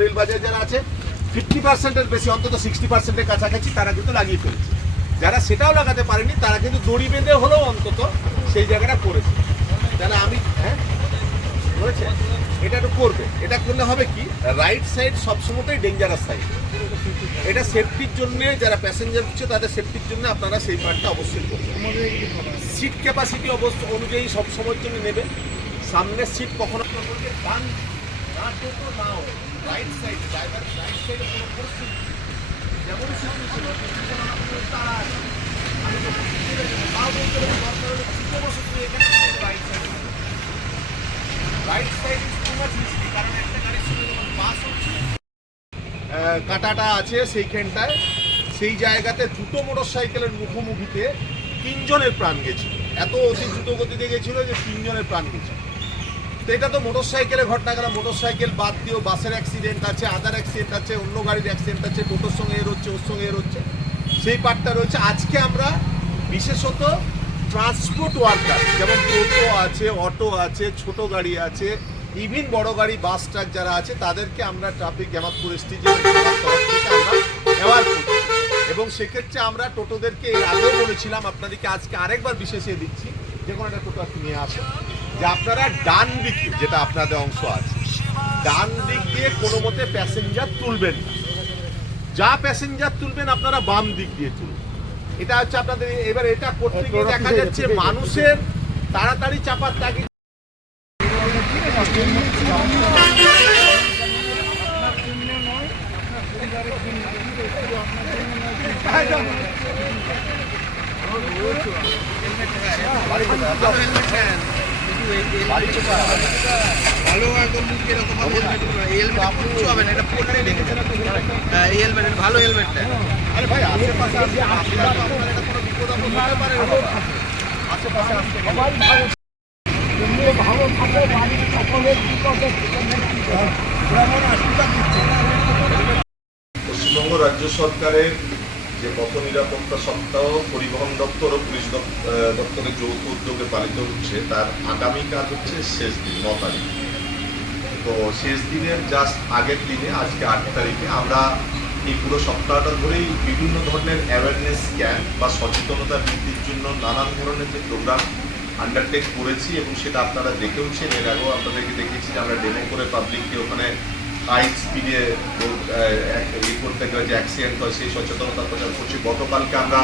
Rail বাজার যারা আছে 50%-এর বেশি, অন্তত 60%-এর কাছাকাছি তারা কিন্তু লাগিয়ে ফেলেছে। যারা সেটাও লাগাতে পারেনি তারা কিন্তু দড়ি বেঁধে হলেও অন্তত সেই জায়গাটা করেছে। তাহলে আমি বলেছে এটা একটু করবে। এটা করলে হবে কি, রাইট সাইড সবসময়টাই ডেঞ্জারাস সাইড। এটা সেফটির জন্য, যারা প্যাসেঞ্জার হচ্ছে তাদের সেফটির জন্য আপনারা সেই পার্টটা অবশ্যই করবেন। সিট ক্যাপাসিটি অবশ্য অনুযায়ী সবসময়ের জন্য নেবেন। সামনের সিট কখনো ডান না টোটো নাও রাইট সাইড, ড্রাইভার রাইট সাইডে কোনো পরিস্থিতি যেমনই সিচুয়েশন তারা আমি তো তাও বলতে পারি দরকার হলে সিটে বসে তুমি এখানে right side, right side is too much risky. কারণ একটা গাড়ির সঙ্গে যখন বাস হচ্ছে কাটাটা আছে সেইখানটায়, সেই জায়গাতে দুটো মোটর সাইকেলের মুখোমুখিতে 3 জনের প্রাণ গেছিল। এত অতি দ্রুত গতিতে গেছিল যে 3 জনের প্রাণ গেছিল। তো এটা তো মোটর সাইকেলের ঘটনা গেল। মোটর সাইকেল বাদ দিয়েও বাসের অ্যাক্সিডেন্ট আছে, আদার অ্যাক্সিডেন্ট আছে, অন্য গাড়ির অ্যাক্সিডেন্ট আছে, টোটোর সঙ্গে এর হচ্ছে, ওর সঙ্গে এর হচ্ছে, সেই পার্টটা রয়েছে। আজকে আমরা বিশেষত ট্রান্সপোর্ট ওয়ার্কার, যেমন টোটো আছে, অটো আছে, ছোট গাড়ি আছে, ইভিন বড় গাড়ি বাস ট্রাক যারা আছে, তাদেরকে আমরা ট্রাফিক জামাতপুর স্টেজে আমরা অ্যাওয়ার করছি। এবং সেক্ষেত্রে আমরা টোটোদেরকে এর আগেও বলেছিলাম, আপনাদেরকে আজকে আরেকবার বিশেষে দিচ্ছি, যে কোনো একটা টোটো আপনি নিয়ে আসেন, যে আপনারা ডান দিকে যেটা আপনাদের অংশ আছে, ডান দিক দিয়ে কোনো মতে প্যাসেঞ্জার তুলবেন না। যা প্যাসেঞ্জার তুলবেন আপনারা বাম দিক দিয়ে তুলবেন। এটা হচ্ছে আপনাদের। এবার এটা করতে গিয়ে দেখা যাচ্ছে মানুষের তাড়াতাড়ি চাপার তাগিদ। ভালো একদম এরকম হেলমেট হবে না, এটা পুরোটাই রেখেছে এই হেলমেট, ভালো হেলমেটটা। আরে ভাই আশেপাশে আসলে আপনারা তো আপনার একটা কোনো বিপদ আপদ হতে পারে না বাবা। আশেপাশে আসতে সবাই ভালো ভালো থাকলে বাড়ির সকলের বিপদে পশ্চিমবঙ্গ রাজ্য সরকারের যে পথ নিরাপত্তা সপ্তাহ পরিবহন দপ্তর ও পুলিশ দপ্তরের যৌথ উদ্যোগে পালিত হচ্ছে, তার আগামীকাল হচ্ছে শেষ দিন, 9 তারিখ। তো শেষ দিনের জাস্ট আগের দিনে আজকে 8 তারিখে আমরা এই পুরো সপ্তাহটা ধরেই বিভিন্ন ধরনের অ্যাওয়ারনেস ক্যাম্প বা সচেতনতা বৃদ্ধির জন্য নানান ধরনের যে প্রোগ্রাম আন্ডারটেক করেছি, এবং সেটা আপনারা দেখেওছেন। এর আগেও আপনাদেরকে দেখেছি যে আমরা ডেমো করে পাবলিককে ওখানে হাই স্পিডে ইয়ে করতে গেলে যে অ্যাক্সিডেন্ট হয় সেই সচেতনতা প্রচার করছি। গতকালকে আমরা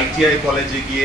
ITI কলেজে গিয়ে